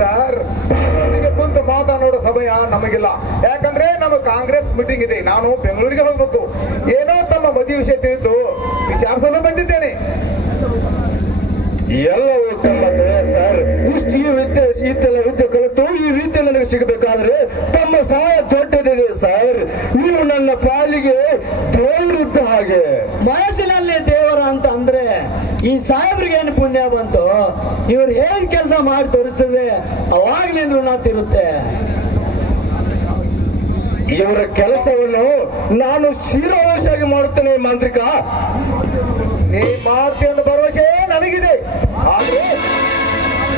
Sir, ನಿಮಗೆ ಕುಂತು ಮಾತನಾಡೋ ಸಮಯ ನಮಗಿಲ್ಲ. ಯಾಕಂದ್ರೆ ನಮ್ಮ ಕಾಂಗ್ರೆಸ್ ಮೀಟಿಂಗ್ ಇದೆ. ನಾನು ಬೆಂಗಳೂರಿಗೆ ಹೋಗ್ಬೇಕು. ಏನೋ ತಮ್ಮ ಮದುವೆ ವಿಷಯ ತಿಳಿದು ವಿಚಾರಿಸಲು ಬಂದಿದ್ದೇನೆ. ಎಲ್ಲವೂ ತಮ್ಮ ಸರ್. ಇಷ್ಟು ಈ ವಿದ್ಯೆ ಕಲಿತು ಈ ವಿದ್ಯೆ ನನಗೆ ಸಿಗಬೇಕಾದ್ರೆ ತಮ್ಮ ಸಹಾಯ ದೊಡ್ಡದಿದೆ ಸರ್. ನೀವು ನನ್ನ ಪಾಲಿಗೆ ದೇವರಿದ್ದ ಹಾಗೆ. ಮನಸ್ಸಿನಲ್ಲಿ ದೇವರ ಅಂತ ಅಂದ್ರೆ ಈ ಸಾಹೇಬ್ರಿಗೆ ಏನು ಪುಣ್ಯ ಬಂತು? ಇವ್ರು ಹೇಗ್ ಕೆಲಸ ಮಾಡಿ ತೋರಿಸ್ತದೆ ಅವಾಗ್ಲೇ ಋಣ ತಿರುತ್ತೆ. ಇವರ ಕೆಲಸವನ್ನು ನಾನು ಶಿರೋವಶಾಗಿ ಮಾಡುತ್ತೇನೆ ಮಾಂತ್ರಿಕ. ನೀ ಮಾಡ್ತೀಯ ಅನ್ನೋ ಭರವಸೆ ನನಗಿದೆ. ಆದ್ರೆ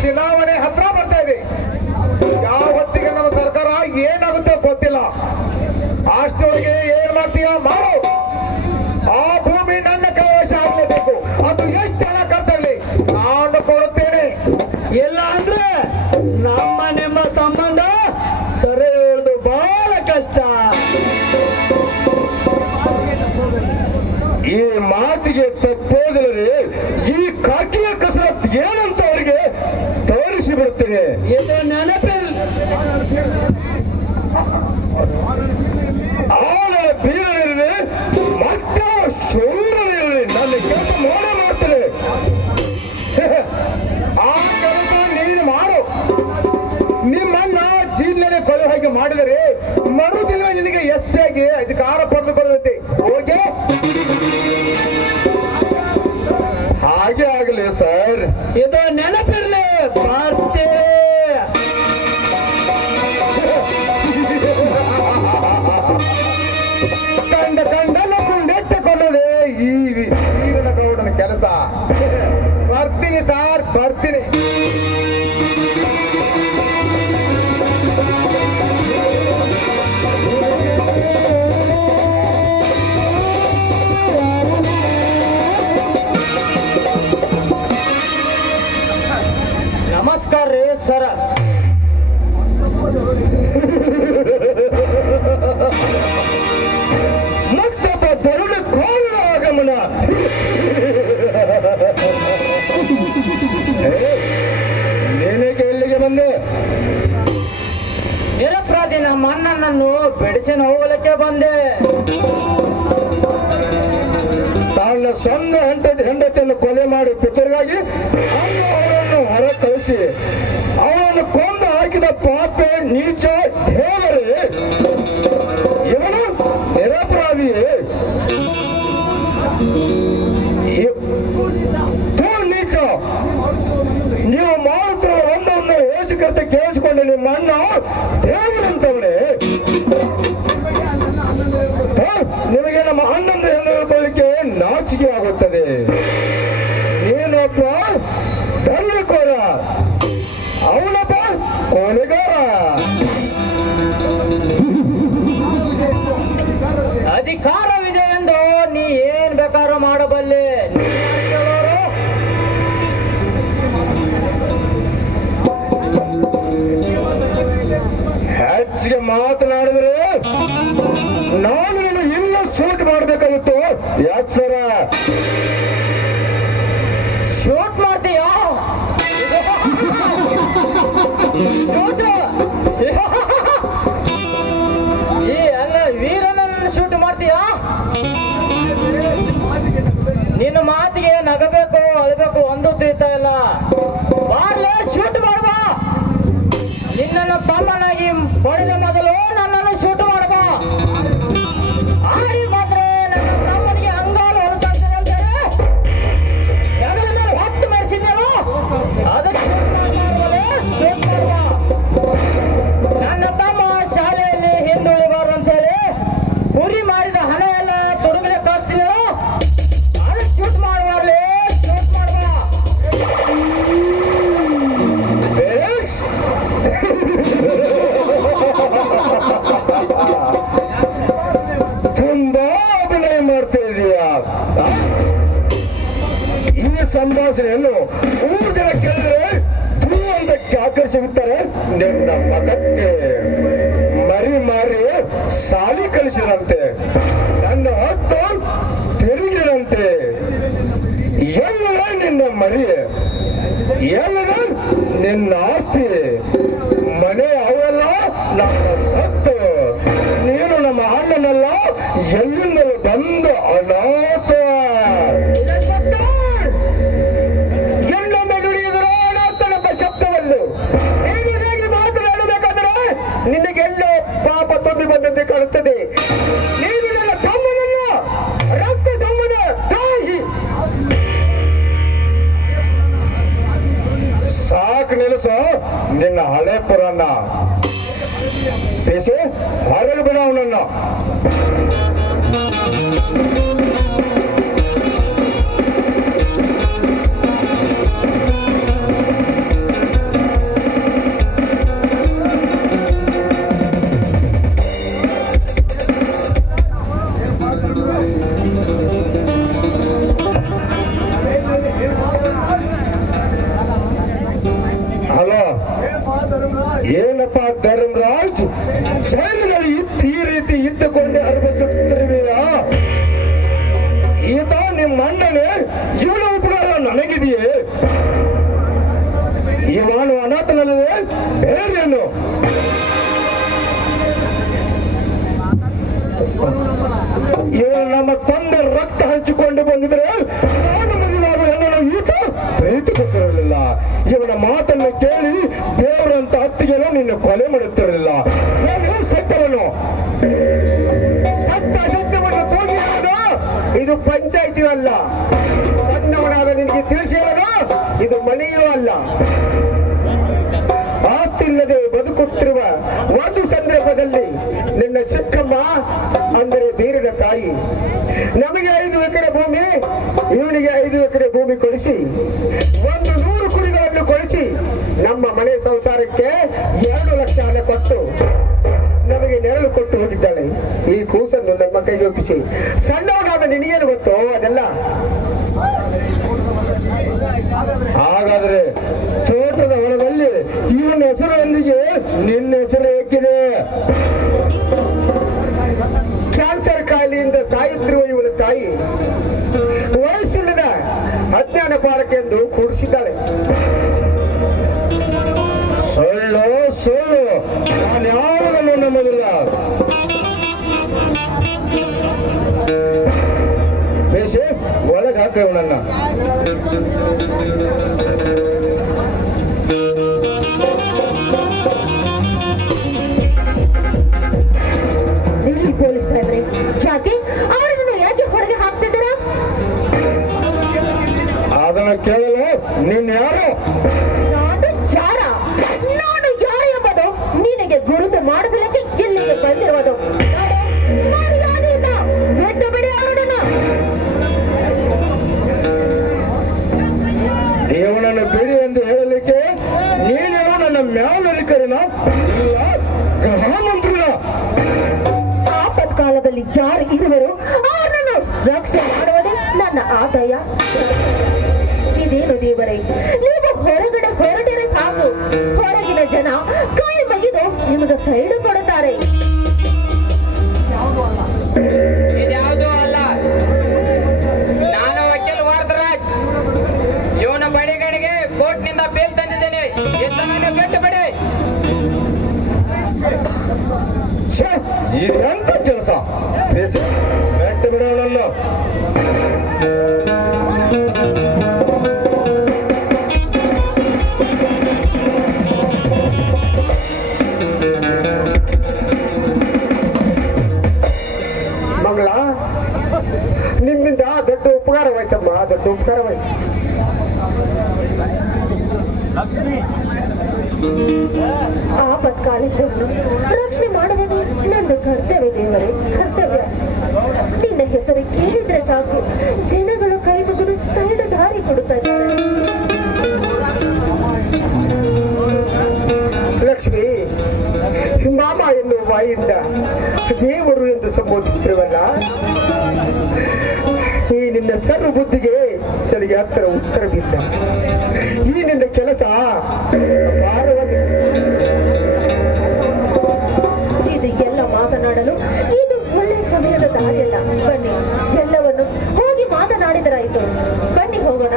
ಚುನಾವಣೆ ಹತ್ರ ಬರ್ತಾ ಇದೆ. ಯಾವ ಹೊತ್ತಿಗೆ ನಮ್ಮ ಸರ್ಕಾರ ಏನಾಗುತ್ತೋ ಗೊತ್ತಿಲ್ಲ. ಅಷ್ಟೊಳಗೆ ಏನ್ ಮಾಡ್ತೀಯ ಮಾಡು. ಆ ಭೂಮಿ ನನ್ನ ಕೈವಶ ಆಗ್ಲೇಬೇಕು. ಅದು ಎಷ್ಟು ಹಣ ಖರ್ಚಾಗಲಿ ನಾನು ಕೊಡುತ್ತೇನೆ. ಇಲ್ಲ ಅಂದ್ರೆ ನಮ್ಮ ನಿಮ್ಮ ಸಂಬಂಧ ಸರಿ ಹೇಳುದು ಬಹಳ ಕಷ್ಟ. ಈ ಮಾತಿಗೆ ತಪ್ಪೋದ್ರೆ ಈ ಕಾಕಿಯ ಕಸರತ್ ಏನಂತ ಅವರಿಗೆ ತೋರಿಸಿ ಬಿಡುತ್ತೇನೆ. ಇದು ನೆನಪಿಲ್ಲ. ಅವನ ಬೀರಲಿರಲಿ ಮತ್ತೆ ಶೂರನಿರಲಿ ನನ್ನ ಕೆಲಸ ಮಾಡೇ ಮಾಡ್ತೇನೆ. ಆ ಕೆಲಸ ನೀನು ಮಾಡು. ನಿಮ್ಮನ್ನ ಜಿಲ್ಲೆಗೆ ಕೊಲೆ ಹಾಗೆ ಮಾಡಿದರೆ ಮರುದಿನ ನಿನಗೆ ಎಸ್ಟಿಗೆ ಅಧಿಕಾರ ಪಡೆದುಕೊಳ್ಳುತ್ತೆ. ಹೋಗಿ ಹಾಗೆ ಆಗಲಿ ಸರ್. ಇದು ನೆನಪಿರ್ಲಿ. ಬರ್ತೆ ಕಂಡಲ್ಲ ಕುಂಡೆಟ್ಟುಕೊಳ್ಳುವುದೇ ಈ ವೀರನ ಗೌಡನ ಕೆಲಸ. ಬರ್ತೀನಿ ಸಾರ್, ಬರ್ತೀನಿ. ನಮಸ್ಕಾರ ರೀ ಸರ. ಮತ್ತೊಬ್ಬ ದರುಳು ಕೋಲ ಆಗಮನ. ನಿನಗೆ ಎಲ್ಲಿಗೆ ಬಂದೆ? ನಿರಪರಾಧಿ ನಮ್ಮ ಅಣ್ಣನನ್ನು ಬಿಡಿಸಿ ಹೋಗಲಿಕ್ಕೆ ಬಂದೆ. ತನ್ನ ಸ್ವಂತ ಹೆಂಡತಿಯನ್ನು ಕೊಲೆ ಮಾಡಿ ಪಿತರಿಗಾಗಿ ಅವರನ್ನು ಹೊರ ಕಳಿಸಿ ಅವನನ್ನು ಕೊಂದು ಹಾಕಿದ ಪಾಪೆ ನೀಚ ದೇವರೇ. ಇವನು ನಿರಪರಾಧಿಯೇ. ನೀಚ, ನೀವು ಮಾಡುತ್ತಿರುವ ಒಂದೊಂದು ಯೋಚಕತೆ ಕೇಳಿಸಿಕೊಂಡು ನಿಮ್ಮ ಅಣ್ಣ ದೇವರಂತವನೇ. ನಿಮಗೆ ನಮ್ಮ ಅಣ್ಣಂದು ಹೇಳಿಕೊಳ್ಳಿಕ್ಕೆ ನಾಚಿಕೆ ಆಗುತ್ತದೆ. ನೀನೊಬ್ಬ ದಳ್ಳಿಕೋರ, ಅವನೊಬ್ಬ ಕೊಲೆಗಾರ. ಅಧಿಕಾರವಿದೆ ಎಂದು ನೀ ಏನ್ ಬೇಕಾದ್ರೂ ಮಾಡಬಲ್ಲೆ. ಹೆಚ್ಚಿಗೆ ಮಾತನಾಡಿದ್ರೆ ನಾನು ಇಲ್ಲ ಶೂಟ್ ಮಾಡಬೇಕಾಗಿತ್ತು. ಎಚ್ಚರ. ಶೂಟ್ ಮಾಡ್ತೀಯಾ? ಶೂಟ್ ಈ ಅಲ್ಲ ವೀರನನ್ನು ಶೂಟ್ ಮಾಡ್ತೀಯಾ? ನಿನ್ನ ಮಾತಿಗೆ ನಗಬೇಕು ಅಳಬೇಕು ಒಂದು ತಿಳಿತಾ ಇಲ್ಲ. ಬಾರ್ಲೆ ಶೂಟ್ ಮಾಡ್ಬಾ. ನಿನ್ನನ್ನು ತಮ್ಮನಾಗಿ ಪಡೆದ ಮೊದಲು ನನ್ನನ್ನು ಶೂಟ್ ಮಾಡ್ಬಾ. ಆಡಿ ಮಾತ್ರ ನನ್ನ ತಮ್ಮನಿಗೆ ಅಂಗಾಲು ಹೊಲಸಾಗ್ತದೆ ಅಂತೇಳಿ ಹೆಗಲ ಮೇಲೆ ಹೊತ್ತು ಮೆರೆಸಿದ್ನಲ್ಲ, ಅದಕ್ಕೆ ಶೂಟ್ ಮಾಡುವ. ನನ್ನ ತಮ್ಮ ಶಾಲೆಯಲ್ಲಿ ಹಿಂದುಳಿಬಾರ್ದು ಅಂತೇಳಿ ಕುರಿ ಮಾರಿದ ಹಣ ಎಲ್ಲ ತೊಡುಗಲೆ ಕಳಿಸ್ತೀನಲ್ಲ, ಅದಕ್ಕೆ ಶೂಟ್ ಮಾಡುವಾಗ್ಲೇ ಶೂಟ್ ಮಾಡುವ. ತುಂಬಾ ಅಭಿನಯ ಮಾಡ್ತಾ ಇದೀಯಾ? ಈ ಸಂಭಾಷಣೆಯನ್ನು 3 ಜನ ಕೇಳಿದ್ರೆ ತುರುವಂತಕ್ಕೆ ಆಕರ್ಷಿಸುತ್ತಾರೆ. ನಿನ್ನ ಮಗಕ್ಕೆ ಮರಿ ಮಾರಿ ಸಾಲಿ ಕಲಿಸಿದಂತೆ, ನನ್ನ ಹೊತ್ತು ತಿರುಗಿದಂತೆ. ಎಲ್ಲ ನಿನ್ನ ಮರಿ, ಎಲ್ಲ ನಿನ್ನ ಆಸ್ತಿ. ಎಲ್ಲಿಂದಲೂ ಬಂದ ಅನಾಥ. ಎಲ್ಲೊಮ್ಮೆ ನುಡಿಯುವುದರ ಅನಾಥನೆಂಬ ಶಬ್ದವಲ್ಲ. ನೀನು ಹೇಗೆ ಮಾತನಾಡಬೇಕಾದ್ರೆ ನಿನಗೆಲ್ಲೋ ಪಾಪ ತುಂಬಿ ಬಂದಂತೆ ಕಾಣುತ್ತದೆ. ನೀನು ನನ್ನ ತಮ್ಮನಲ್ಲ, ರಕ್ತ ತಮ್ಮನ ತಾಯಿ. ಸಾಕು ನಿಲ್ಲಿಸ ನಿನ್ನ ಹಳೆ ಪುರಾಣ. ಬೇಸೆ ಹೊರಗೆ ಬಿಡ ಅವನನ್ನ. ಹಲೋ, ಏನಪ್ಪ ಧರ್ಮರಾಜ್, ಶೈಲಿನಲ್ಲಿ ಈ ರೀತಿ ಇದ್ದುಕೊಂಡೆ ಹರಬಿಸುತ್ತಿರುವೆಯಾ? ಈತ ನಿಮ್ಮ ಅಣ್ಣನೇ, ಇವನ ಉಪಕಾರ ನನಗಿದೆಯೇ? ಇವನು ಅನಾಥನಲ್ಲದೆ ಬೇರೇನು? ಇವನು ನಮ್ಮ ತಂದೆ ರಕ್ತ ಹಂಚಿಕೊಂಡು ಬಂದಿದ್ರೆ ನಾನು ಮದುವೆಯಾಗುವ ಹೆಣ್ಣನ್ನು ಈತ ಪ್ರೀತಿಸುತ್ತಿರಲಿಲ್ಲ. ಇವನ ಮಾತನ್ನು ಕೇಳಿ ದೇವರಂತ ಅತ್ತಿಗೆನು ನಿನ್ನ ಕೊಲೆ ಮಾಡುತ್ತಿರಲಿಲ್ಲ. ನಾನು ಸತ್ಯವನ್ನು ಸತ್ಯವನ್ನು ತೂಗಿ ಹೇಳೋದು ಇದು ಪಂಚಾಯಿತಿಯೂ ಅಲ್ಲ. ಸಣ್ಣವನಾದ ನಿನಗೆ ತಿಳಿಸಿ ಹೇಳೋದು ಇದು ಮನೆಯೂ ಅಲ್ಲ. ಆಸ್ತಿಲ್ಲದೆ ಬದುಕುತ್ತಿರುವ ಒಂದು ಸಂದರ್ಭದಲ್ಲಿ ನಿನ್ನ ಚಿಕ್ಕಮ್ಮ ಅಂದರೆ ಬೀರಿನ ತಾಯಿ ನಮಗೆ 5 ಎಕರೆ ಭೂಮಿ, ಇವನಿಗೆ 5 ಎಕರೆ ಭೂಮಿ ಕೊಡಿಸಿ 100 ಕುರಿಗಳನ್ನು ಕೊಡಿಸಿ ನಮ್ಮ ಮನೆ ಸಂಸಾರಕ್ಕೆ 2 ಲಕ್ಷ ಹಣ ಕೊಟ್ಟು ನಮಗೆ ನೆರಳು ಕೊಟ್ಟು ಹೋಗಿದ್ದಾಳೆ. ಈ ಕೂಸನ್ನು ನಮ್ಮ ಕೈಗೆ ಒಪ್ಪಿಸಿ ಸಣ್ಣವನಾದ ನಿನಗೇನು ಗೊತ್ತೋ ಅದೆಲ್ಲ. ಹಾಗಾದ್ರೆ ತೋಟದ ಹೊಲದಲ್ಲಿ ಇವನ ಹೆಸರೊಂದಿಗೆ ನಿನ್ನ ಹೆಸರು ಏಕಿದೆ? ಕ್ಯಾನ್ಸರ್ ಕಾಯಿಲೆಯಿಂದ ಸಾಯುತ್ತಿರುವ ಇವನ ತಾಯಿ ವಯಸ್ಸಿಲ್ಲದ ಅಜ್ಞಾನ ಪಾರಕೆಂದು ಕೂಡಿಸಿದ್ದಾಳೆ. ಸುಳ್ಳು ಸುಳ್ಳು, ನಾನು ಯಾವಾಗಲೂ ನಂಬುದಿಲ್ಲ. ಬೇಸೆ ಒಳಗೆ ಹಾಕ ನನ್ನ. ಪೊಲೀಸ್ ಸಾಹೇಬ್ರೆ, ಯಾಕೆ ಅವರನ್ನು ಯಾಕೆ ಹೊರಗೆ ಹಾಕ್ತಿದ್ದೀರಾ? ಅದನ್ನ ಕೇಳಲು ನೀನ್ ಯಾರು? ನಾನು ಯಾರ ಎಂಬುದು ನಿನಗೆ ಗುರುತು ಮಾಡಿಸಲಿಕ್ಕೆ ಇಲ್ಲಿಗೆ ಬಂದಿರುವುದು. ಮರ್ಯಾದೆಯಿಂದ ಬಿಟ್ಟು ಬಿಡಿ ಅವರನ್ನು. ದೇವನನ್ನು ಬಿಡಿ ಎಂದು ಹೇಳಲಿಕ್ಕೆ ನೀನೇನೋ ನನ್ನ ಮ್ಯಾಲಧಿಕಾರಿನ ಇಲ್ಲ ಗೃಹ ಮಂತ್ರಿನ? ಆಪತ್ಕಾಲದಲ್ಲಿ ಯಾರು ಇರುವರು ಅವರನ್ನು ರಕ್ಷಣೆ ಮಾಡುವುದೇ ನನ್ನ ಆದಾಯ. ಇದೇನು ದೇವರೇ, ನೀವು ಹೊರಗಡೆ ಹೊರಟರೆ ಸಾಕು, ಹೊರಗಿನ ಜನ ಕೈ ಮುಗಿದು ನಿಮಗೆ ಸೈಡು ಕೊಡುತ್ತಾರೆ. ಇದ್ಯಾವುದೂ ಅಲ್ಲ. ನಾನು ವಕೀಲ ವರದರಾಜ್. ಇವನ ಬಡಿಗಡಿಗೆ ಕೋರ್ಟ್ನಿಂದ ಬೇಲ್ ತಂದಿದ್ದೇನೆ. ಇದನ್ನ ಬಿಟ್ಟು ಬಿಡಿ. ಇದೆಂತ ಕೆಲಸ? ಬೆಟ್ಟು ಬಿಡೋಣಲ್ಲ. ಮಗಳ, ನಿಮ್ಮಿಂದ ದೊಡ್ಡ ಉಪಕಾರವಾಯ್ತಮ್ಮ, ದೊಡ್ಡ ಉಪಕಾರವಾಯ್ತು. ಆಪತ್ಕಾಲದಲ್ಲಿ ರಕ್ಷಣೆ ಮಾಡುವುದು ನನ್ನ ಕರ್ತವ್ಯ ದೇವರೇ, ಕರ್ತವ್ಯ. ನಿನ್ನ ಹೆಸರು ಕೇಳಿದ್ರೆ ಸಾಕು, ಜನಗಳು ಕೈ ಮುಗಿದು ಸೈಡು ದಾರಿ ಕೊಡುತ್ತಾ ಇದ್ದಾರೆ. ಲಕ್ಷ್ಮಿ, ಮಾಮ ಎನ್ನುವ ಬಾಯಿಂದ ದೇವರು ಎಂದು ಸಂಬೋಧಿಸಿರುವಲ್ಲ, ಈ ನಿನ್ನ ಸರ್ವ ಬುದ್ಧಿಗೆ ನನಗೆ ಹತ್ತಿರ ಉತ್ತರವಿಲ್ಲ. ಈ ನಿನ್ನ ಕೆಲಸ ಅಪಾರವಾಗಿದೆ. ಇದು ಎಲ್ಲ ಮಾತನಾಡಲು ಇದು ಒಳ್ಳೆ ಸಮಯದ ದಾರಿಯಲ್ಲ. ಬನ್ನಿ, ಎಲ್ಲವನ್ನು ಹೋಗಿ ಮಾತನಾಡಿದರಾಯಿತು. ಬನ್ನಿ ಹೋಗೋಣ.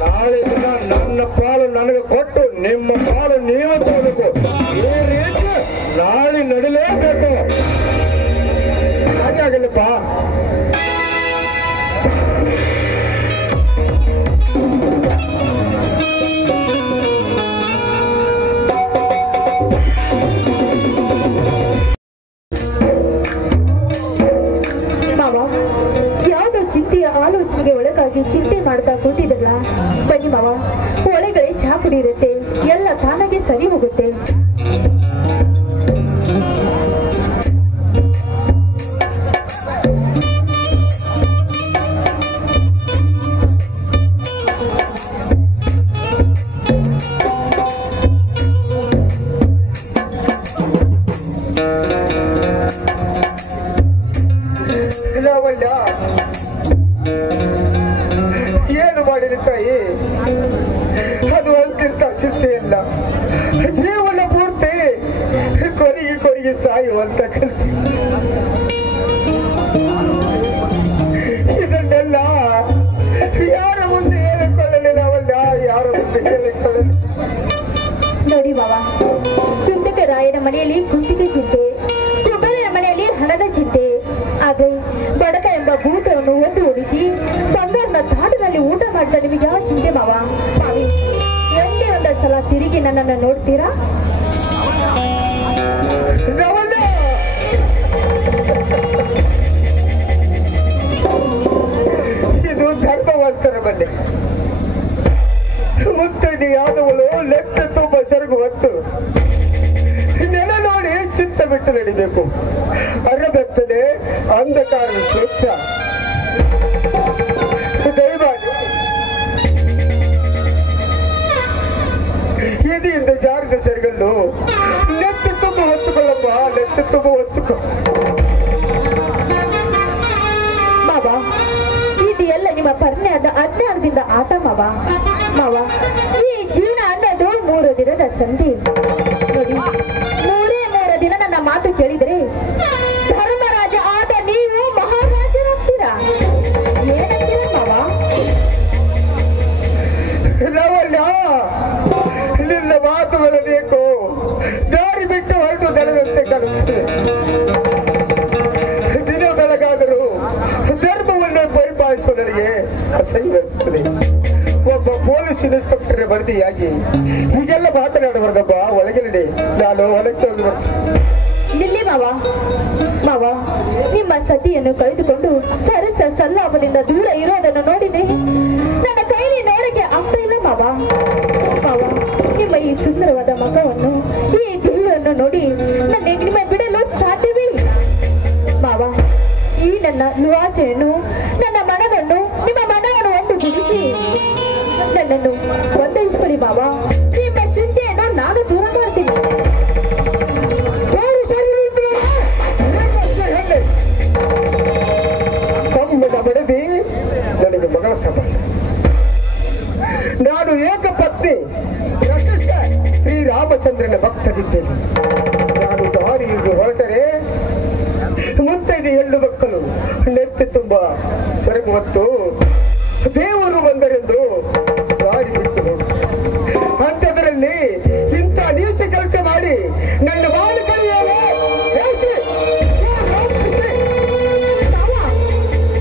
ನಾಳೆ ದಿನ ನನ್ನ ಪಾಲು ನನಗೆ ಕೊಟ್ಟು ನಿಮ್ಮ ಪಾಲು ನೀವು ತಗೋಬೇಕು. ಆಲೋಚನೆಗೆ ಒಳಗಾಗಿ ಚಿಂತೆ ಮಾಡ್ತಾ ಕೂತಿದ್ರಲ್ಲ, ಬನ್ನಿ ಮಾವ, ಒಳಗಡೆ ಚಹಾ ಪುಡಿ ಇರುತ್ತೆ, ಎಲ್ಲ ತಾನಾಗೆ ಸರಿ ಹೋಗುತ್ತೆ. ಏನು ಮಾಡಿದ ತಾಯಿ, ಅದು ಅಂತಿಂತ ಚಿಂತೆ ಇಲ್ಲ. ಜೀವನ ಪೂರ್ತಿ ಕೊರಿಗೆ ಸಾಯುವಂತ ಚಿಂತೆ. ಇದನ್ನೆಲ್ಲ ಯಾರ ಮುಂದೆ ಹೇಳಿಕೊಳ್ಳಲಿಲ್ಲ ಅವಲ್ಲ, ಯಾರ ಮುಂದೆ ಹೇಳಿಕೊಳ್ಳಲಿಲ್ಲ. ನೋಡಿ ಮಾವ, ಕುಂತಕ ರಾಯನ ಮನೆಯಲ್ಲಿ ಕುಂತಿಗೆ ಚಿಂತೆ, ಕುಬೇರನ ಮನೆಯಲ್ಲಿ ಹಣದ ಚಿಂತೆ. ಆದ್ರೆ ಬಡಕ ಎಂಬ ಭೂತವನ್ನು ಒಂದು ಓಡಿಸಿ ಬಂಗಾರನ ತಾಟಿನಲ್ಲಿ ಊಟ ಮಾಡ್ತಾ ನಿಮಗೆ ಯಾವ ಚಿಂತೆ ಮಾವ? ಮಾವಿ, ಒಂದೇ ಒಂದೊಂದ್ಸಲ ತಿರುಗಿ ನನ್ನನ್ನು ನೋಡ್ತೀರಾ? ಇದು ಧರ್ಮವಂತರ ಮನೆ. ಮುತ್ತೈದೆಯಾದವಳು ಲೆಕ್ಕ ತುಂಬ ಸೆರಗು ಹೊತ್ತು ನೆಲ ನೋಡಿ ಚಿತ್ತ ಬಿಟ್ಟು ನಡಿಬೇಕು. ಅರಬೆತ್ತದೆ ಅಂಧಕಾರದ ಸ್ವಚ್ಛ. ದಯಮಾಡಿ ಎದೆಯಿಂದ ಜಾರಿದ ಸೆರಗನ್ನು ನೆತ್ತು ತುಂಬ ಹೊತ್ತುಕೊಳ್ಳಮ್ಮ, ನೆತ್ತು ತುಂಬ ಹೊತ್ತುಕೊ. ಮಾವ, ಇದು ಎಲ್ಲ ನಿಮ್ಮ ಪರ್ಣೆಯಾದ ಅಜ್ಞಾನದಿಂದ ಆಟ ಮಾವ. ಮಾವ, ಈ ಜೀವನ ಅನ್ನೋದು 3 ದಿನದ ಸಂಧಿ. ನೋಡಿ, 3 ದಿನ ನನ್ನ ಮಾತು ಕೇಳಿದ್ರೆ ಧರ್ಮರಾಜ ಆದ ನೀವು ಮಹಾರಾಜರಾಗ್ತೀರಾ. ಏನಂತೀರ ಮಾವ? ಲವಲ್ಯ, ನಿನ್ನ ಮಾತು ಬೆಳಬೇಕು. ದಾರಿ ಬಿಟ್ಟು ಹೊರಟು ದಳದಂತೆ ಕಾಣುತ್ತದೆ. ದಿನ ಬೆಳಗಾದರೂ ಧರ್ಮವನ್ನೇ ಪರಿಪಾಲಿಸುವ ನನಗೆ ಅಸಹ್ಯವೆನಿಸುತ್ತದೆ. ಒಬ್ಬ ಪೊಲೀಸ್ ಇನ್ಸ್ಪೆಕ್ಟರ್ ವರದಿಯಾಗಿ ಹೀಗೆಲ್ಲ ಮಾತನಾಡಬಾರ್ದಪ್ಪ. ಒಳಗೆ ನಡಿ, ನಾನು ಹೊಲಕ್ಕೆ ಹೋಗಿ ಬರ್ತೇನೆ. ನಿಲ್ಲಿ ಮಾವ. ಮಾವ, ನಿಮ್ಮ ಸತಿಯನ್ನು ಕಳೆದುಕೊಂಡು ಸರಸ ಸಲ್ಲಾಪದಿಂದ ದೂರ ಇರೋದನ್ನು ನೋಡಿದೆ ನನ್ನ ಕೈಲಿ ನೋಡಕ್ಕೆ ಆಗ್ತಾ ಇಲ್ಲ ಮಾವ. ಮಾವ, ನಿಮ್ಮ ಈ ಸುಂದರವಾದ ಮಗವನ್ನು, ಈ ದೂರನ್ನು ನೋಡಿ ನಿಮ್ಮ ಬಿಡಲು ಸಾಧ್ಯವೇ ಇಲ್ಲ ಮಾವ. ಈ ನನ್ನ ನುವಾಚೆಯನ್ನು, ನನ್ನ ಮನವನ್ನು, ನಿಮ್ಮ ಮನವನ್ನು ಒಂದು ಗುಡಿಸಿ ನನ್ನನ್ನು ಒಂದೈಸ್ಕೊಳ್ಳಿ ಮಾವ. ನಿಮ್ಮ ಚಿಂತೆಯನ್ನು ನಾನು ದೂರ ಮಾಡ್ತೀನಿ. ತಮ್ಮನ ಬಡದಿ ನನಗೆ ಮಗಳ ಸಮಾನ. ನಾನು ಏಕಪತ್ನಿ ಪ್ರಕೃಷ್ಟ ಶ್ರೀರಾಮಚಂದ್ರನ ಭಕ್ತರಿದ್ದೇನೆ. ನಾನು ದಾರಿ ಹಿಡಿದು ಹೊರಟರೆ ಮುತ್ತೈದೆ ಹೆಣ್ಣು ಮಕ್ಕಳು ನೆತ್ತಿ ತುಂಬ ಸೆರಗು ಹೊತ್ತು ದೇವರು ಬಂದರೆಂದು ದಾರಿ ಬಿಟ್ಟು ಹೋಗು. ಅಂಥದ್ರಲ್ಲಿ ಇಂಥ ನೀಚ ಕೆಲಸ ಮಾಡಿ ನನ್ನ ಬಾಳು ಕಳೆಯುವ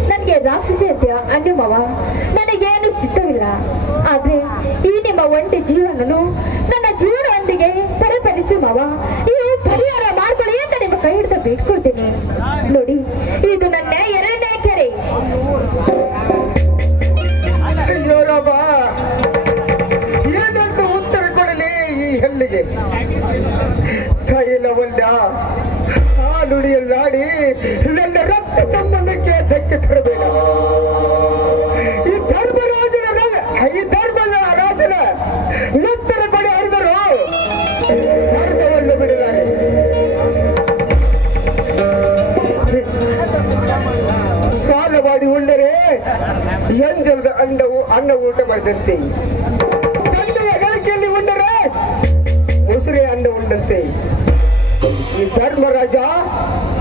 ನನಗೆ ರಾಕ್ಷಸಿ ಅಂತ್ಯ ಅಣ್ಣ ಮಾವ, ನನಗೇನು ಚಿತ್ತವಿಲ್ಲ. ಆದ್ರೆ ಈ ನಿಮ್ಮ ಒಂಟಿ ಜೀವನನು ನನ್ನ ಜೀವನದೊಂದಿಗೆ ಪರಿಪಡಿಸು ಮಾವ. ನೀವು ಪರಿಹಾರ ಮಾಡ್ಕೊಳ್ಳಿ ಅಂತ ನಿಮ್ಮ ಕೈ ಹಿಡಿದು ಬಿಟ್ಕೊಳ್ತೀನಿ. ನೋಡಿ, ಇದು ನನ್ನ 2ನೇ ಕೆರೆ. ಅಯ್ಯೋ ರಾಮ, ಏನಂತ ಉತ್ತರ ಕೊಡಲಿ ಈ ಹೆಲ್ಲಿಗೆ? ತೈಲವಲ್ಲ ಆ ನುಡಿಯಲ್ಲಾಡಿ ನನ್ನ ರಕ್ತ ಸಂಬಂಧಕ್ಕೆ ಧಕ್ಕೆ ತರಬೇಡ. ಈ ಧರ್ಮದ ರಾಜನ ನೆತ್ತರ ಕೊಡಿ ಹರಿದರು ಧರ್ಮವನ್ನು ಬಿಡಲಾರೆ. ಸಾಲ ಮಾಡಿ ಉಳ್ಳರೆ ಎಂಜಲದ ಅನ್ನ ಊಟ ಮಾಡಿದಂತೆ, ತಂದೆಯ ಗಳಿಕೆಯಲ್ಲಿ ಉಂಡರೆ ಉಸಿರೇ ಅನ್ನ ಉಂಡಂತೆ. ಈ ಧರ್ಮರಾಜ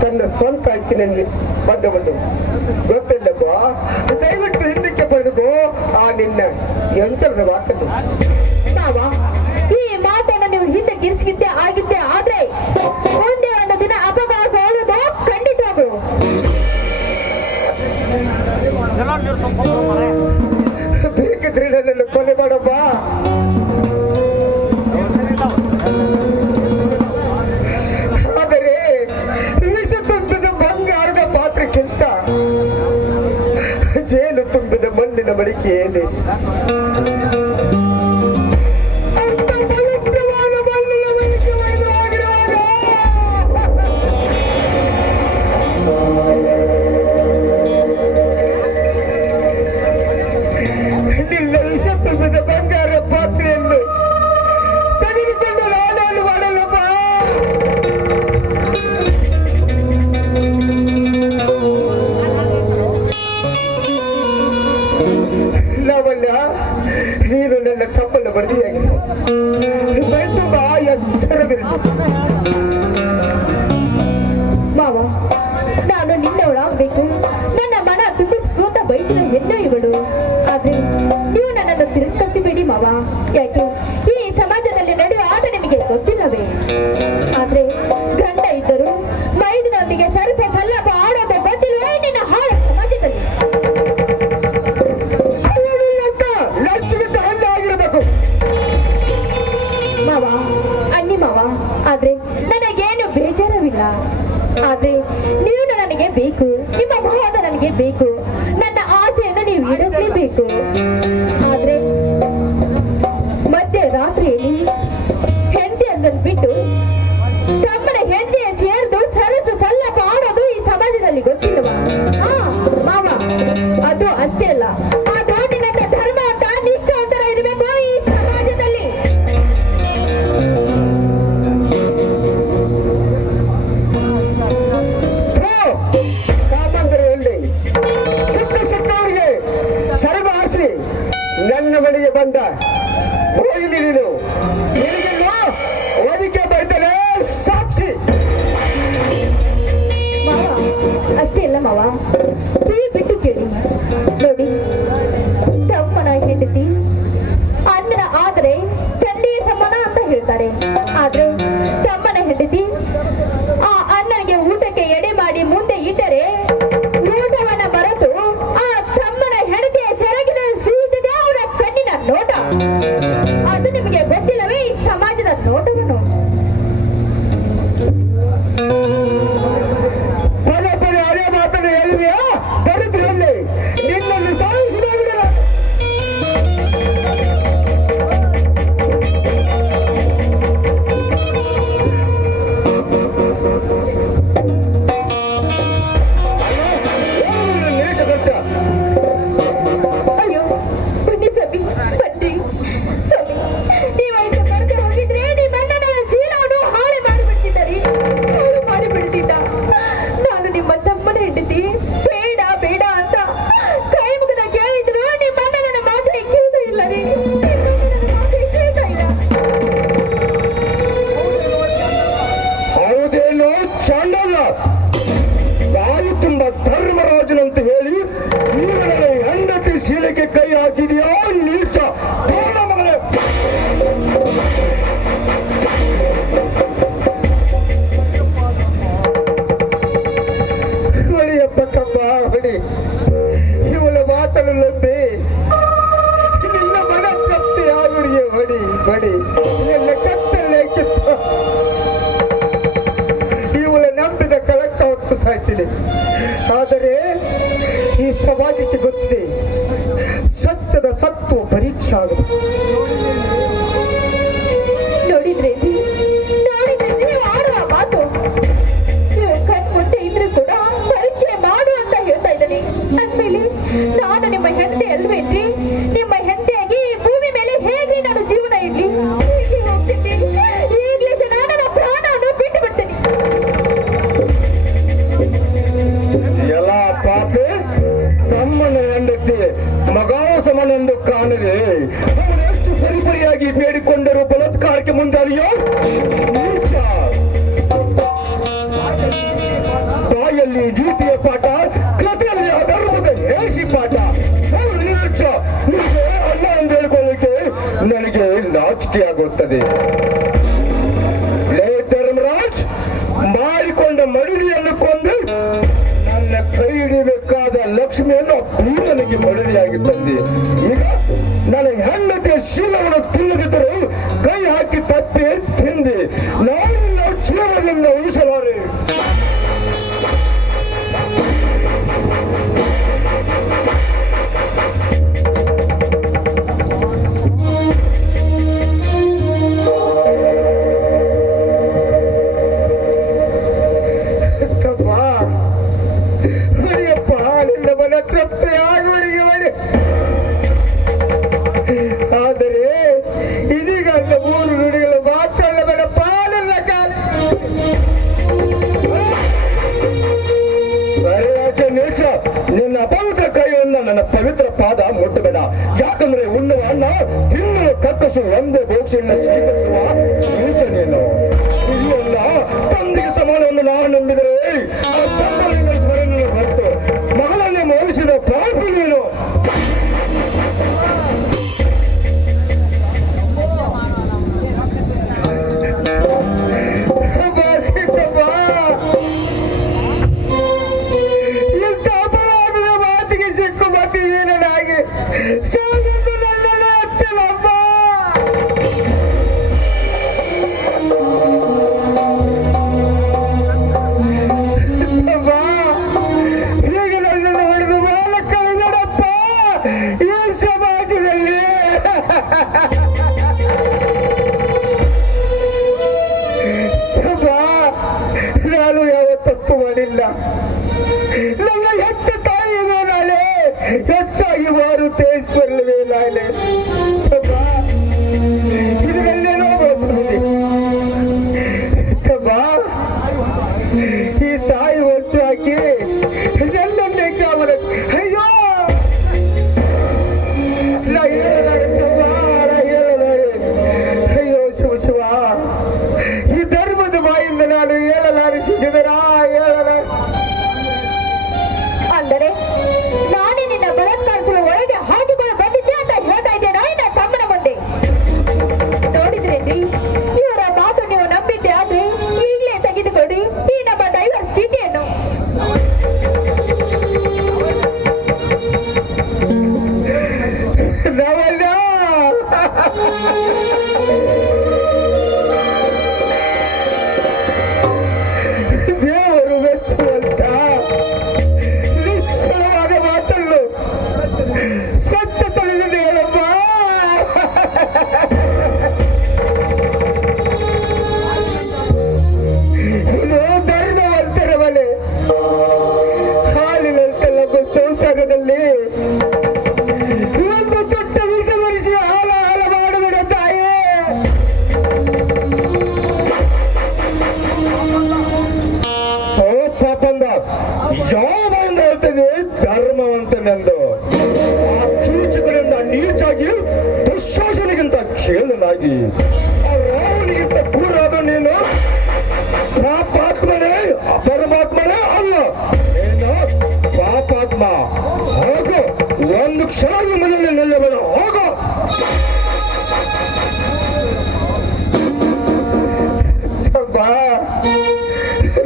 ತನ್ನ ಸ್ವಂತ ಹಕ್ಕಿನಲ್ಲಿ ಬಂದವನು ಗೊತ್ತಿಲ್ಲಪ್ಪ. ದಯವಿಟ್ಟು ಹಿಂದಕ್ಕೆ ಬರೆದುಕೋ ಆ ನಿನ್ನ ಎಂಜಲದ ಮಾತನ್ನು. ಮಾವ, ಈ ಮಾತನ್ನು ನೀವು ಹಿಂದೆ ಗಿರಿಸಿದ್ದೆ ಆಗಿದ್ದೆ ಆದ್ರೆ ಒಂದೇ ಒಂದು ದಿನ ಅಪಘಾತ ಹೇಳುವುದು ಖಂಡಿತವಾಗು. ಬೇಕಿದ್ರೆ ನನ್ನನ್ನು ಕೊಲೆ ಮಾಡಮ್ಮ. ಆದರೆ ವಿಷ ತುಂಬಿದ ಬಂಗಾರದ ಪಾತ್ರಕ್ಕಿಂತ ಜೇನು ತುಂಬಿದ ಮಣ್ಣಿನ ಮಡಿಕೆ ಏನೇ ನೀನು ನನ್ನ ತಪ್ಪನ್ನು ಬರೆದಿಯಾಗಿದೆ. ತುಂಬಾ ಎಚ್ಚರವಿರಲಿ ಮಾವ. ನಾನು ನಿನ್ನವಳಾಗ್ಬೇಕು, ನನ್ನ ಮನ ತುಂಬಿಸ್ಕೊಂತ ಬಯಸಿದ ಹೆಣ್ಣು ಇವಳು. ಆದ್ರೆ ನೀವು ನನ್ನನ್ನು ತಿರಸ್ಕರಿಸಬೇಡಿ ಮಾವ. ಯಾಕೆ ಈ ಸಮಾಜದಲ್ಲಿ ನಡೆಯುವ ಆಟ ನಿಮಗೆ ಗೊತ್ತಿಲ್ಲವೇ? ಆದ್ರೆ ಗಂಡ ಇದ್ದರು ಮೈದಿನೊಂದಿಗೆ ಸರಸ ಸಲ್ಲಪ ಆಡೋದು ಗೊತ್ತಿಲ್ವೇ ನಿನ್ನ ಹಾಳ ಸಮಾಜದಲ್ಲಿ? ಮಾವ ಅನ್ನಿ ಮಾವ, ಆದ್ರೆ ನನಗೇನು ಬೇಜಾರವಿಲ್ಲ. ಆದ್ರೆ ನೀವು ನನಗೆ ಬೇಕು, ನಿಮ್ಮ ಭಾವ ನನಗೆ ಬೇಕು, ನನ್ನ ಆಸೆಯನ್ನು ನೀವು ಈಡೇರಿಸಲೇಬೇಕು. ಆದ್ರೆ ಮಧ್ಯರಾತ್ರಿಯಲ್ಲಿ ಹೆಂಡತಿಯನ್ನು ಬಿಟ್ಟು ತಮ್ಮನ ಹೆಂಡತಿಯ ಸೇರಿದು ಸರಸ ಸಲ್ಲಪ ಆಡೋದು ಈ ಸಮಾಜದಲ್ಲಿ ಗೊತ್ತಿಲ್ವಾ? ಮಾವ, ಅದು ಅಷ್ಟೇ ಅಲ್ಲ, ಅದು ನಿನ್ನ ಧರ್ಮ ಅಂತ ನಿಷ್ಠ ಅಂತರ ಇರಬೇಕು ಈ ಸಮಾಜದಲ್ಲಿ. ಸಿಕ್ಕವರಿಗೆ ಸರ್ವ ಆಸೆ ನನ್ನ ಬಳಿಗೆ ಬಂದ ಹೋಗಲಿ. ನೀನು ಓದಿಕೆ ಬರ್ತೇನೆ ಸಾಕ್ಷಿ. ಮಾವ ಅಷ್ಟೇ ಅಲ್ಲ ಮಾವ, ಕಿವಿ ಬಿಟ್ಟು ಕೇಳಿ ನೋಡಿ. ತಮ್ಮನ ಹೆಂಡತಿ ಅಣ್ಣನ ಆದ್ರೆ ತಂದೆಯ ಸಮಾನ ಅಂತ ಹೇಳ್ತಾರೆ. ಆದ್ರೆ ತಮ್ಮನ ಹೆಂಡತಿ ಆ ಅಣ್ಣನಿಗೆ ಊಟಕ್ಕೆ ಎಡೆ ಮಾಡಿ ಮುಂದೆ ಇಟ್ಟರೆ ಊಟವನ್ನ ಮರೆತು ಆ ತಮ್ಮನ ಹೆಂಡತಿಯ ಸೆರಗಿನ ಸುರಿದಿದೆ ಅವರ ಕಣ್ಣಿನ ನೋಟ. ಅದು ನಿಮಗೆ ಗೊತ್ತಿಲ್ಲವೇ ಈ ಸಮಾಜದ ನೋಟವನ್ನು? ಪದೇ ಪದೇ ಅದೇ ಮಾತನ್ನು ಹೇಳಿದೆಯಾ? ದರಿದ್ರಲ್ಲಿ ನಿನ್ನನ್ನು ಸಾಯಿಸಿದಾಗಿರಲ್ಲ. ಅಯ್ಯೋ ಬನ್ನಿ ಸ್ವಾಮಿ, ಬನ್ನಿ ಸ್ವಾಮಿ. ನೀವಾಯ್ತು ಬರದೆ ಹೋಗಿದ್ರೆ ನಿಮ್ಮ ಅಣ್ಣನ ಶೀಲವನ್ನು ಹಾಳೆ ಮಾಡಿಬಿಡ್ತಿದ್ದೀರಿ, ಹಾಳು ಮಾಡಿಬಿಡ್ತಿದ್ದ. ನಾನು ನಿಮ್ಮ ತಮ್ಮನ ಹೆಂಡತಿ, ಬೇಡ ಬೇಡ ಅಂತ ಕೈ ಮುಗಿದ ಕೇಳಿದ್ರು ನಿಮ್ಮ ಅಣ್ಣ ನನ್ನ ಮಾತು ಕೇಳ್ತಾ ಇಲ್ಲ ರೀ, ಕೇಳ್ತಾ ಇಲ್ಲ. ಹೌದೇನೋ ಚಾಂಡಲ್ಲ, ಬಾಯಿ ತುಂಬ ಧರ್ಮರಾಜನಂತ ಹೇಳಿ ಈಗ ನನ್ನ ಹೆಂಡತಿ ಶೀಲಕ್ಕೆ ಕೈ ಹಾಕಿದ್ಯಾ ನೀಚ ಮಗನೇ. ಹೊಡಿಯಪ್ಪ ಕಮ್ಮ ಹೊಡಿ. ಇವಳ ಮಾತನ್ನು ನಂಬಿ ನಿನ್ನ ಮನ ತಪ್ಪಿ ಆಗುರಿಗೆ ಹೊಡಿ ಹೊಡಿ. ನಿನ್ನ ಕತ್ತಲ್ಲೇ ಕಿತ್ತು ಇವಳ ನಂಬಿದ ಕಳಕ ಹೊತ್ತು ಸಾಯ್ತೀನಿ. ಆದರೆ ಈ ಸಮಾಜಕ್ಕೆ ಗೊತ್ತಿದೆ ಸತ್ಯದ ಸತ್ವ ಪರೀಕ್ಷೆ ಆಗುತ್ತೆ. ನೋಡಿದ್ರೇನ್ರಿ, ನೀವು ಆಡುವ ಮಾತು ನೀವು ಕಣ್ ಮುಂದೆ ಇದ್ರೆ ಕೂಡ ಪರೀಕ್ಷೆ ಮಾಡು ಅಂತ ಹೇಳ್ತಾ ಇದ್ದೀನಿ. ಅಂದ್ಮೇಲೆ ನಾನು ನಿಮ್ಮ ಹೆಂಡತಿ ಅಲ್ವೇನ್ರಿ? ನಿಮ್ಮ ಹೆಂಡತಿಯಾಗಿ ಭೂಮಿ ಮೇಲೆ ಹೇಗೆ ನಾನು ಜೀವನ ಇಡ್ಲಿ? ಹೇಗೆ ಹೋಗ್ತೀನಿ? ಈಗಲೇ ನನ್ನ ಪ್ರಾಣವನ್ನು ಬಿಟ್ಟು ಬಿಡ್ತೀನಿ. ಎಲ್ಲ ಪಾಪೆ ತಮ್ಮನ ಹೆಂಡತಿ ಮಗಾವ ಸಮನೆಂದು ಕಾಣದೆ ಅವನೆಷ್ಟು ಸರಿಪರಿಯಾಗಿ ಬೇಡಿಕೊಂಡರೂ ಬಲಾತ್ಕಾರಕ್ಕೆ ಮುಂದಾದಿಯೋ ನೀಚ. ಬಾಯಲ್ಲಿ ನೀತಿಯ ಪಾಠ, ಕಥೆಯಲ್ಲಿ ಅಧರ್ಮದ ಹೇಸಿ ಪಾಠ. ನೀಚ, ನಿಮಗೆ ಅಲ್ಲ ಎಂದು ಹೇಳಿಕೊಳ್ಳಿಕ್ಕೆ ನನಗೆ ನಾಚಿಕೆ ಆಗುತ್ತದೆ. ಲೇ ಧರ್ಮರಾಜ್, ಮಾಡಿಕೊಂಡ ಮಡಿಲಿಯನ್ನು ಕೊಂದು ನನ್ನ ಕೈ ಹಿಡಿಯಬೇಕಾದ ಲಕ್ಷ್ಮಿಯನ್ನು ನನಗೆ ಮಳೆ ಮರ್ಯಾದೆಯಾಗಿ ತಂದೆ. ಈಗ ನನಗೆ ಹೆಂಡತಿಯ ಶೀಲವನ್ನು ತಿನ್ನದಿದ್ದರೂ ಕೈ ಹಾಕಿ ತಪ್ಪಿ ತಿಂದೆ. ನಾನು ಜೀವನದಿಂದ ಉಳಿಸಲಾರೆ. ಆದರೆ ಇದೀಗ ಮೂರು ನುಡಿಗಳು ಮಾತಾಡಬೇಡ ಪಾಲಲ್ಲ ಕಾಲ. ಸರಿಯಾಚೆ ನೀಚ, ನಿನ್ನ ಅಪವಿತ್ರ ಕೈಯಿಂದ ನನ್ನ ಪವಿತ್ರ ಪಾದ ಮುಟ್ಟಬೇಡ. ಯಾಕಂದ್ರೆ ಉಣ್ಣುವ ಅನ್ನ ತಿನ್ನಲು ಕಕ್ಕಸು ಒಂದೇ ಬೋಕ್ಷೆಯಿಂದ ಸ್ವೀಕರಿಸುವ ನೀಚ ನೀನು. ಇಲ್ಲಲ್ಲ ತಂದೆಗೆ ಸಮಾನವನ್ನು ನಾನು ನಂಬಿದರೆ ಆ ಸಂಬಳಿನ ಸ್ಮರಣೆ ಹೊರಟು ಮಗಳನ್ನೇ ಮೋಹಿಸಿದ ಪಾಪಿ ನೀನು. ಇಂಥ ಅಪರಾಧದ ಮಾತಿಗೆ ಸಿಕ್ಕು ಮತ್ತಿದ್ದೀನಾಗಿ ಸಾಗನ್ನು ನನ್ನನ್ನೇ ಹತ್ತಿಲ್ಲಪ್ಪ. ಈಗ ನನ್ನನ್ನು ಹೊಡೆದು ಮೂಲಕ ನೋಡಪ್ಪ ಈ ಸಮಾಜದಲ್ಲಿ. ನಾನು ಯಾವ ತಪ್ಪು ಮಾಡಿಲ್ಲ. ನನ್ನ ಹೆತ್ತ ತಾಯಿ ಮೇಲಾಲೆ ಹೆಚ್ಚಾಗಿ ಮಾರುತೇಶ್ವರ ಮೇಲಾಲೆ ಇದರಲ್ಲೇನೋ ಮೋಸವಿದೆ. ಈ ತಾಯಿ ಹೊಚ್ಚು ಹಾಕಿ ನನ್ನನ್ನೇ ಕಾವಲ. ಅಯ್ಯೋ ನಾ ಹೇಳಲಾರೆ ತಮ್ಮ, ನಾ ಹೇಳಲಾರೆ. ಅಯ್ಯೋ ಶಿವ ಶಿವ, ಈ ಧರ್ಮದ ಬಾಯಿಂದ ನಾನು ಹೇಳಲಾರೆ ಶಿಶಿಧರ, ಹೇಳಲಾರೆ. ಅಂದರೆ ನಾನೇ ನಿನ್ನ ಬಲಾತ್ಕಾರಗಳ ಒಳಗೆ ಹಾಕಿಕೊಂಡು ಬಂದಿದ್ದೆ ಅಂತ ಹೇಳ್ತಾ ಇದ್ದೇನಾ ನಿನ್ನ ತಮ್ಮನ ಮುಂದೆ? ನೋಡಿದ್ರೇನ್ರಿ, ಇವರ ಮಾತು ನೀವು ನಂಬಿದ್ದೆ ಆದ್ರೆ ಈಗಲೇ ತೆಗೆದುಕೊಡಿ ಈ ನಮ್ಮ ಡೈವರ್ಸ್ ಚೀಟಿಯನ್ನು. ನಾವಲ್ಲ, ದೇವರು ಮೆಚ್ಚುವಂತ ನಿಶ್ಚಲವಾದ ಮಾತನ್ನು ಸತ್ಯ ತಿಳಿದಿದೆ ಹೇಳಪ್ಪ. ಇದು ಧರ್ಮವಂತರ ಮನೆ. ಹಾಲಿನಂತೆ ನಮ್ಮ ಸಂಸಾರದಲ್ಲಿ ಒಂದು ದೊಡ್ಡ ವಿಷವರಿಸಿ ಹಾಲ ಹಾಲ ಮಾಡಬೇಡ ತಾಯೇ. ಓ ಪಾಪಂದ, ಯಾವ ಒಂದು ಹೇಳ್ತದೆ ಧರ್ಮವಂತನೆಂದು. ಆ ಕೀಚಕರಿಂದ ನೀಚಾಗಿ ದುಶ್ಶಾಸನಿಗಿಂತ ಕೇಳಲಾಗಿ ಆ ರಾವಣಿಗಿಂತ ಕ್ರೂರಾದ ನೀನು ಪಾಪಾತ್ಮನೇ ಪರಮಾತ್ಮನೇ ಅಲ್ಲ. ಏನು ಪಾಪಾತ್ಮ? ಹೋಗು, ಒಂದು ಕ್ಷಣ ಮನೆಯಲ್ಲಿ ನಿಲ್ಲಬೇಡ, ಹೋಗು. ಬಾ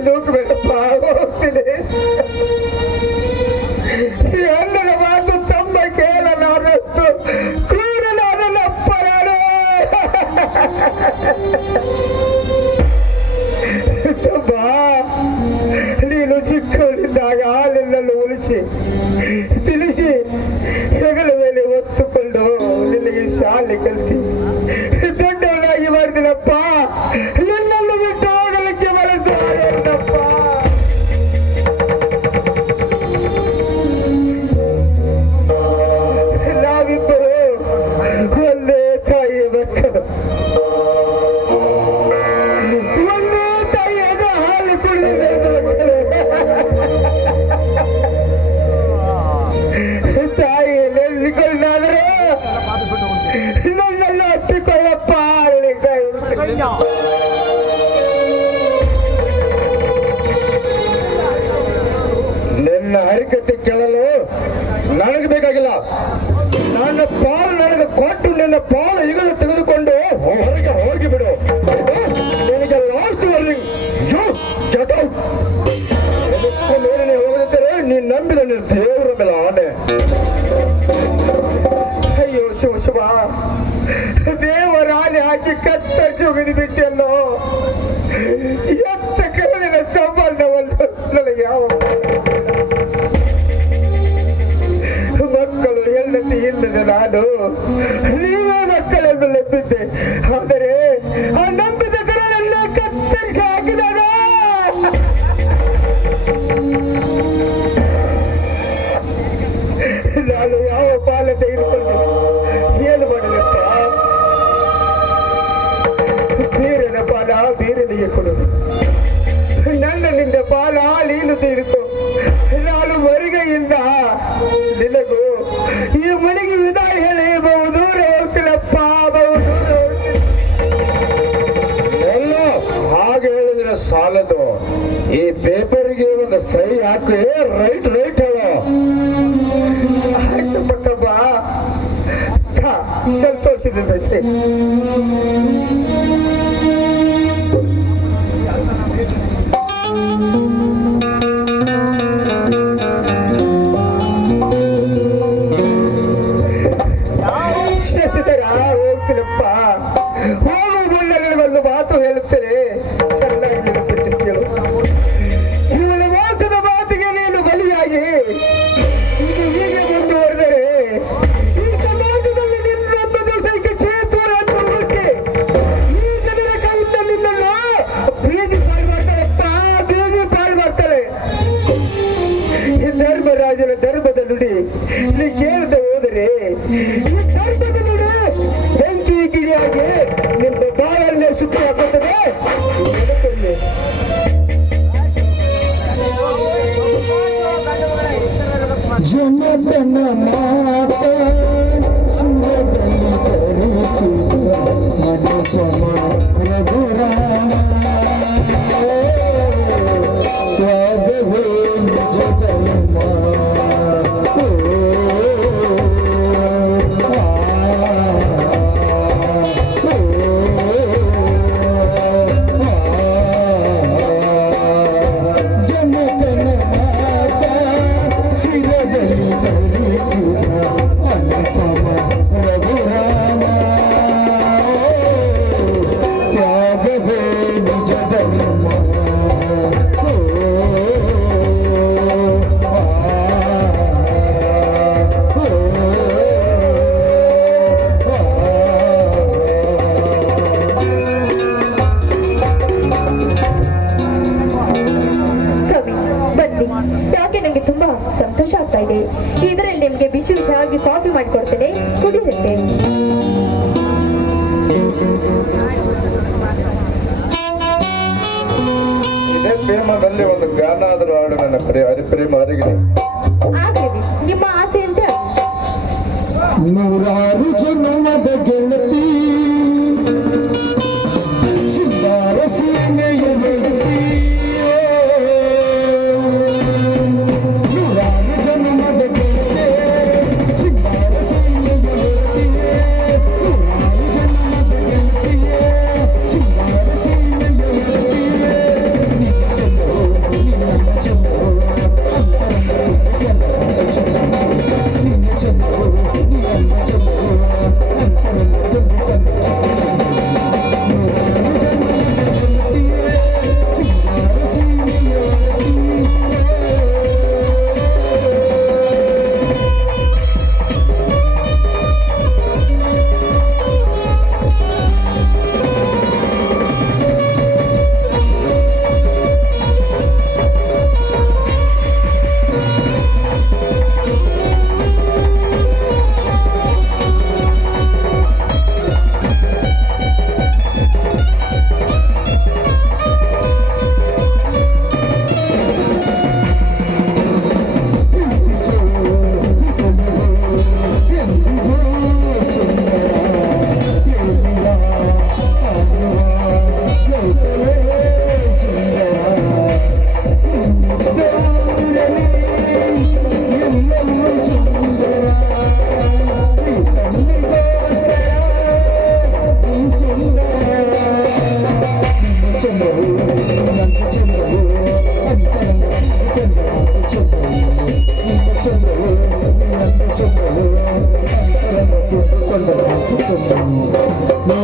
ನುಗ್ಬೇಡಪ್ಪ, ಹೋಗ್ತೀನಿ. ಈ ಅಣ್ಣನ ಮಾತು ತಮ್ಮ ಕೇಳಲಾರಷ್ಟು ಕ್ರೂರನಾದನಪ್ಪ ನಾನು. ಬಾ, ನೀನು ಚಿಕ್ಕವಳಿದ್ದಾಗ ಹಾಲಿನಲ್ಲೂ ಉಳಿಸಿ ತಿಳಿಸಿ ಹೆಗಲ ಮೇಲೆ ಹೊತ್ತುಕೊಂಡು ನಿನಗೆ ಶಾಲೆ ಕಲಿಸಿ ದೊಡ್ಡವನಾಗಿ ಮಾಡಿದಿನಪ್ಪ. ನಿನ್ನನ್ನು ಬಿಟ್ಟು ಹೋಗಲಿಕ್ಕೆ ಮರೆತು ಆಗೋದಪ್ಪ. ನಾವಿಬ್ಬರು ಒಂದೇ ತಾಯಿಯ ಮಕ್ಕಳು. ಒಂದೇ ತಾಯಿಯಾಗ ಹಾಲು ಕುಡಿದ ತಾಯಿ ನೆನೆಸಿಕೊಂಡಾದ್ರೆ ನನ್ನೆಲ್ಲ ಅಪ್ಪಿಕೊಳ್ಳಪ್ಪ. ನಿನ್ನ ಹರಿಕತೆ ಕೇಳಲು ನನಗೆ ಬೇಕಾಗಿಲ್ಲ. ನನ್ನ ಪಾಲು ನನಗೆ ಕೊಟ್ಟು ನಿನ್ನ ಪಾಲು ಈಗಲೂ ತೆಗೆದುಕೊಂಡು ಹೊರಗೆ ಹೋಗಿಬಿಡು. ನಿನಗೆ ಲಾಸ್ಟ್ ವಾರ್ನಿಂಗ್. Get out. ಮೇಲೆ ಹೋಗದಿದ್ದರೆ ನೀನು ನಂಬಿದ ನಿನ್ನ ದೇವರ ಮೇಲೆ ಆಣೆ. ಶಿವ ದೇವರಾಣಿ ಹಾಕಿ ಕತ್ತರಿಸಿ ಹೋಗಿದ್ದು ಬಿಟ್ಟೆಲ್ಲೋ ಎತ್ತ ಕರುಳಿನ ಸಂಬಂಧವನ್ನು ನನಗೆ ಯಾವ ಮಕ್ಕಳು ಹೆಂಡತಿ ಇಲ್ಲದ ನಾನು ನೀವೇ ಮಕ್ಕಳೆಂದು ನಂಬಿದ್ದೆ. ಆದರೆ ಆ ನಂಬಿದ ಕರುಳನ್ನ ಕತ್ತರಿಸಿ ಹಾಕಿದಾಗ ನಾನು ಯಾವ ಪಾಲ ತೆಗೆದುಕೊಂಡು ಏನು ಮಾಡಲಪ್ಪ? ಬೇರೆನ ಪಾಲ ಬೇರೆನಿಗೆ ಕೊಡುದು, ನನ್ನಿಂದ ಪಾಲ ನೀನು ತೆಗೆದುಕೋ. ನಾನು ಮರಿಗೆಯಿಂದ ನಿನಗೂ ಈ ಮನೆಗೆ ವಿದಾಯ ಹೇಳಿ ಬಹುದೂರ ಹೋಗ್ತೀನಪ್ಪ, ಬಹುದೂರ ಎಲ್ಲ ಹಾಗೆ ಹೇಳಿದ್ರೆ ಸಾಲದು. ಈ ಪೇಪರ್ಗೆ ಒಂದು ಸಹಿ ಹಾಕಿ ರೈಟ್ ರೈಟ್ ಹೇಳೋ. ಆಯ್ತು ಪಕ್ಕಪ್ಪ, ಸಂತೋಷದಿಂದ ಸರಿ. ಶಶಿಧರ ಹೋಗ್ತೀನಪ್ಪ, ಹೋಗುವ ಮುನ್ನ ನನಗೊಂದು ಮಾತು ಹೇಳುತ್ತೇನೆ, ಚೆನ್ನಾಗಿ ನೆನಪಿಟ್ಟು ಕೇಳು. ಇವಳ ಮೋಸದ ಮಾತಿಗೆ ನೀನು ಬಲಿಯಾಗಿ ಇದು ಹೀಗೆ ಮುಂದುವರೆದರೆ ಈ ಸಮಾಜದಲ್ಲಿ ನಿನ್ನೊಂದು ದಿವಸಕ್ಕೆ ಚೇತು ಅಂತ ಮುಚ್ಚಿ ಈ ಜನರ ಕೈಯಿಂದ ನಿನ್ನನ್ನು ಬೀದಿ ಪಾಳು ಮಾಡ್ತಾರಪ್ಪ, ಬೀದಿ ಪಾಳು ಮಾಡ್ತಾರೆ. ಈ ಧರ್ಮರಾಜನ ಧರ್ಮದ ನುಡಿ ನೀ ಕೇಳದೆ ಹೋದರೆ ಈ ಧರ್ಮದ ನುಡಿ ಬೆಂಕಿ ಗಿಳಿಯಾಗಿ ನಿಮ್ಮ ಬಾಳನ್ನೇ ಸುತ್ತಿ ಹಾಕುತ್ತದೆ. ಜನತನ ಮಾತ ಸುರದಲ್ಲಿ ಧರಿಸಿದ ಮನುಷ್ಯನ ರಘುರಾಮ ತ್ಯಾಗವೇ ನಿಜ ಧರ್ಮ. ಯಾಕೆ ನಂಗೆ ತುಂಬಾ ಸಂತೋಷ ಆಗ್ತಾ ಇದೆ. ಇದರಲ್ಲಿ ನಿಮ್ಗೆ ಬಿಸಿ ವಿಷಯವಾಗಿ ಕಾಫಿ ಮಾಡಿಕೊಡ್ತೇನೆ, ಕುಡಿಯುತ್ತೆ. ಇದೇ ಪ್ರೇಮದಲ್ಲಿ ಒಂದು ಗಾನ ಆದರೂ ಹಾಡು ನನ್ನ ಪ್ರೇಮ ಅರಿಗಿದೆ. ಆಗ್ಲಿ, ನಿಮ್ಮ ಆಸೆ ಅಂತ. ನೂರಾರು ಜನ್ಮದ ಗೆಳತಿ ಸಿಂಗಾರ ಸೀಮೆಯ ಗೆಳತಿ, ನೂರಾರು ಜನ್ಮದ ಗೆಳತಿ ಸಿಂಗಾರ ಸೀಮೆಯ ಗೆಳತಿ, ನೂರಾರು ಜನ್ಮದ ಗೆಳತಿ ಸಿಂಗಾರ ಸೀಮೆಯ ಗೆಳತಿ. ನಿನ್ನ ಚಂದ್ರು ನಿನ್ನ ಚಂದ್ರು ಅಂತರಂಗ ನಿನ್ನ ಚಂದ್ರು ನಿನ್ನ ಚಂದ್ರು ನಾ